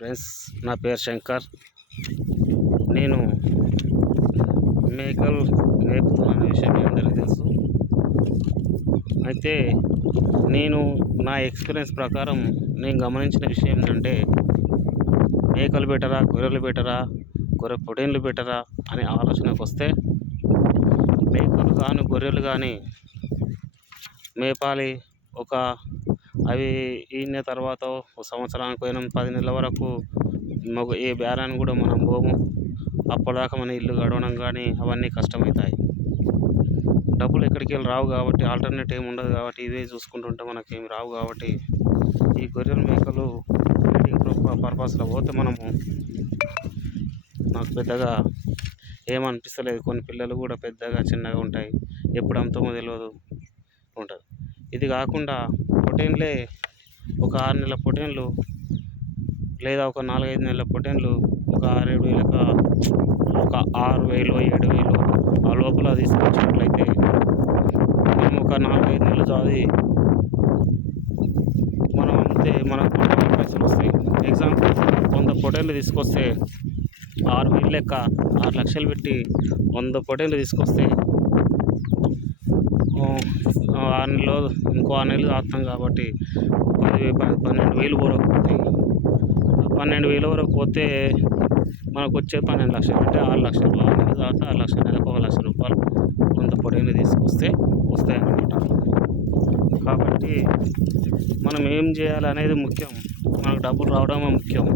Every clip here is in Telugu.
ఫ్రెండ్స్, నా పేరు శంకర్. నేను మేకలు మేపుతున్న విషయం మీ అందరికీ తెలుసు. అయితే నా ఎక్స్పీరియన్స్ ప్రకారం నేను గమనించిన విషయం ఏంటంటే, మేకలు బెటరా, గొర్రెలు బెటరా, గొర్రె పొటేన్లు బెటరా అనే ఆలోచనకు వస్తే, మేకలు కానీ గొర్రెలు కానీ మేపాలి. అవి ఈనిన తర్వాత ఒక సంవత్సరానికి 10 నెలల వరకు ఏ బేరాన్ని కూడా మనం పోము. అప్పటిదాకా మన ఇల్లు గడవడం కానీ అవన్నీ కష్టమవుతాయి. డబ్బులు ఎక్కడికి వెళ్ళి రావు కాబట్టి, ఆల్టర్నేట్ ఏమి ఉండదు కాబట్టి, ఇవే చూసుకుంటుంటే మనకేమి రావు కాబట్టి, ఈ గొర్రెలు మేకలు బ్రీడింగ్ పర్పస్లో పోతే నాకు పెద్దగా ఏమనిపిస్తలేదు. కొన్ని పిల్లలు కూడా పెద్దగా చిన్నగా ఉంటాయి, ఎప్పుడు అమ్ముతామో తెలియదు ఉంటుంది. ఇది కాకుండా పొటేన్లే ఒక 6 నెలల పొటేన్లు లేదా ఒక 4-5 నెలల పొటేన్లు ఒక 6-7 వేలకు, ఒక 6,000 7,000 ఆ లోపల తీసుకొచ్చినట్లయితే మనం ఒక 4-5 నెలలు చదివి మనం అమ్మితే మనకు పైసలు వస్తాయి. ఎగ్జాంపుల్ 100 పొటేన్లు తీసుకొస్తే 6,000 లెక్క 6 లక్షలు పెట్టి 100 పొటేన్లు తీసుకొస్తే 6 నెలలు ఇంకో 6 నెలలు ఆపుతాం కాబట్టి 12,000 వరకు పోతాయి. 12,000 వరకు పోతే మనకు వచ్చే 12 లక్షలు అంటే 6 లక్షలు. 6 నెలలు తర్వాత 6 లక్షలు, నెలకు 1,00,000 రూపాయలు 100 పొటేన్లు తీసుకొస్తే వస్తాయన్నమాట. కాబట్టి మనం ఏం చేయాలనేది ముఖ్యం, మనకు డబ్బులు రావడమే ముఖ్యం.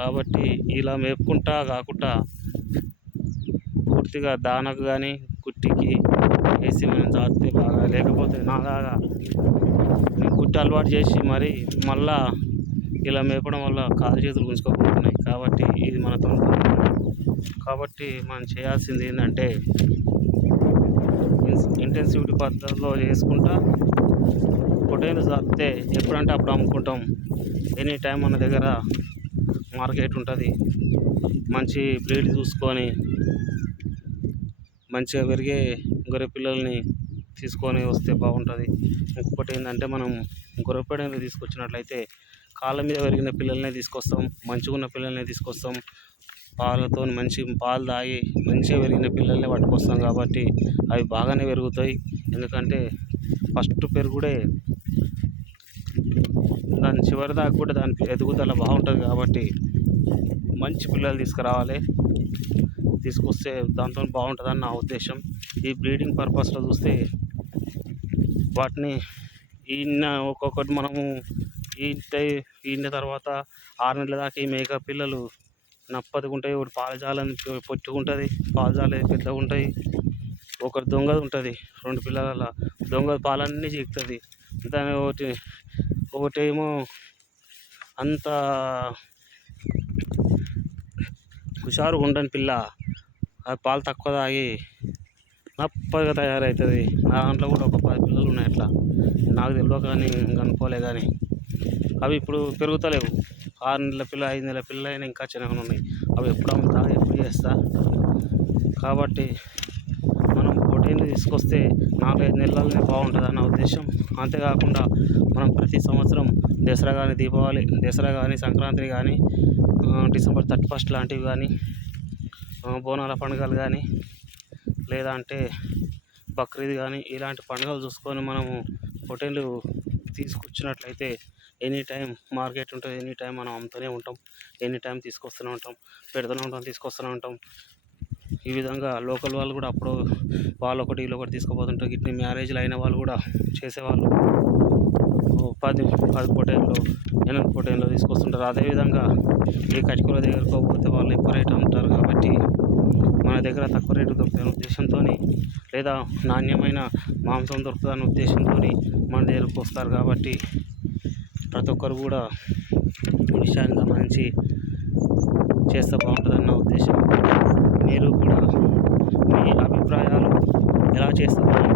కాబట్టి ఇలా మేపుకుంటా కాకుండా పూర్తిగా దానకు కానీ కుట్టికి వేసి మనం సాగితే బాగా, లేకపోతే నాలాగా నేను కుట్టి అలవాటు చేసి మళ్ళా ఇలా మేపడం వల్ల కాలు చేతులు గుంజుకోబోతున్నాయి. కాబట్టి ఇది మనతో కాబట్టి మనం చేయాల్సింది ఏంటంటే, ఇంటెన్సివిటీ పద్ధతిలో చేసుకుంటా పొటేన్లు సాగితే ఎప్పుడంటే అప్పుడు అమ్ముకుంటాం. ఎనీ టైం మన దగ్గర మార్కెట్ ఉంటుంది. మంచి బ్రీడ్ చూసుకొని మంచిగా పెరిగే గొర్రె పిల్లల్ని తీసుకొని వస్తే బాగుంటుంది. ఇంకొకటి ఏంటంటే, మనం గొర్రె పొటేన్లు తీసుకొచ్చినట్లయితే కాళ్ళ మీద పెరిగిన పిల్లల్నే తీసుకొస్తాం, మంచిగా ఉన్న పిల్లల్ని తీసుకొస్తాం. పాలతో మంచి పాలు తాగి మంచిగా పెరిగిన పిల్లల్ని పట్టుకొస్తాం కాబట్టి అవి బాగానే పెరుగుతాయి. ఎందుకంటే ఫస్ట్ పెరుగుడే దాని చివరి దాకా కూడా దాని ఎదుగుదల బాగుంటుంది కాబట్టి మంచి పిల్లలు తీసుకొస్తే దాంతో బాగుంటుందని నా ఉద్దేశం. ఈ బ్రీడింగ్ పర్పస్లో చూస్తే వాటిని ఒక్కొక్కటి మనము ఈనిన తర్వాత 6 నెలల దాకా ఈ మేక పిల్లలు నప్పదిగా ఉంటాయి. ఒకటి పాలజాలని పొట్టుకుంటుంది, పాలజాలు పెద్దగా ఉంటాయి. ఒకటి దొంగది ఉంటుంది, 2 పిల్లల దొంగ పాలన్నీ చీకుతుంది. దాని ఒకటేమో అంత హుషారుగా ఉండని పిల్ల, అది పాలు తక్కువ తాగి నప్పగా తయారవుతుంది. నా దాంట్లో కూడా ఒక 10 పిల్లలు ఉన్నాయి అట్లా. నాకు తెలియక కానీ అనుకోలే కానీ అవి ఇప్పుడు పెరుగుతలేవు. 6 నెలల పిల్ల, 5 నెలల పిల్ల అయినా ఇంకా చిన్నగా ఉన్నాయి. అవి ఎప్పుడు అమ్ముతా, ఎప్పుడు చేస్తా. కాబట్టి మనం పొటేన్లు తీసుకొస్తే 4-5 నెలలనే బాగుంటుంది అన్న ఉద్దేశం. అంతేకాకుండా మనం ప్రతి సంవత్సరం దసరా కానీ సంక్రాంతి కానీ December 31 లాంటివి కానీ, బోనాల పండుగలు కానీ, లేదా అంటే బక్రీద్ కానీ, ఇలాంటి పండుగలు చూసుకొని మనము పొటేన్లు తీసుకొచ్చినట్లయితే ఎనీ టైం మార్కెట్ ఉంటుంది. ఎనీ టైం మనం అమ్ముతూనే ఉంటాం, ఎనీ టైం తీసుకొస్తూనే ఉంటాం, తీసుకొస్తూనే ఉంటాం. ఈ విధంగా లోకల్ వాళ్ళు కూడా అప్పుడు వీళ్ళొకటి తీసుకుపోతుంటారు. ఇట్లా మ్యారేజ్లు అయిన వాళ్ళు కూడా చేసేవాళ్ళు 10 పొటేన్లు 8 పొటేన్లు తీసుకొస్తుంటారు. అదేవిధంగా ఈ కటికల దగ్గరకు పోతే వాళ్ళు ఎక్కువ రేటు అమ్ముతారు కాబట్టి మన దగ్గర తక్కువ రేటు దొరుకుతున్న ఉద్దేశంతో, లేదా నాణ్యమైన మాంసం దొరుకుతుందన్న ఉద్దేశంతో మన దగ్గరకు వస్తారు. కాబట్టి ప్రతి ఒక్కరు కూడా ఈ విషయాన్ని గమనించి చేస్తే బాగుంటుందన్న ఉద్దేశం. మీరు కూడా మీ అభిప్రాయాలు ఎలా చేస్తే బాగుంటుంది